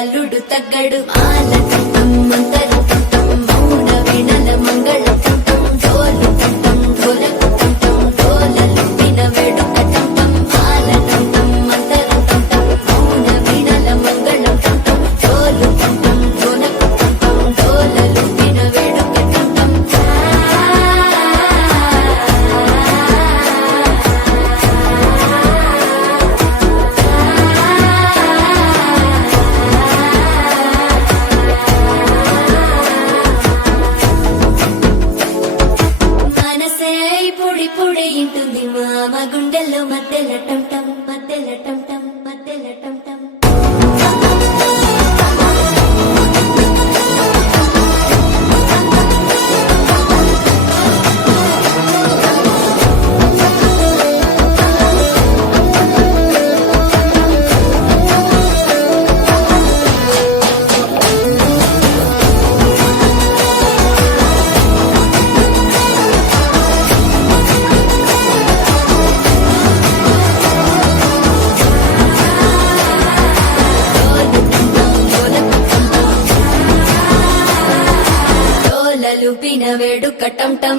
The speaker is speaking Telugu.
అల్లుడు తగ్గడు ఆలకంఠం మంతరకంఠం మౌన వీణల మంగళ కంఠం డోలు కంఠం ఢోలకు కంఠం డోలలు విన వేడుక కంఠం ఆలకంఠం మంతరకంఠం మౌన వీణల మంగళ కంఠం డోలు కంఠం ఢోలకు కంఠం డోలలు విన వేడుక కంఠం పొడి ఇంటుంది మామ గుండెల్లో మధ్యల టంటం మధ్యల టంటం మధ్యల టంటం లుపిన వేడుక టంటం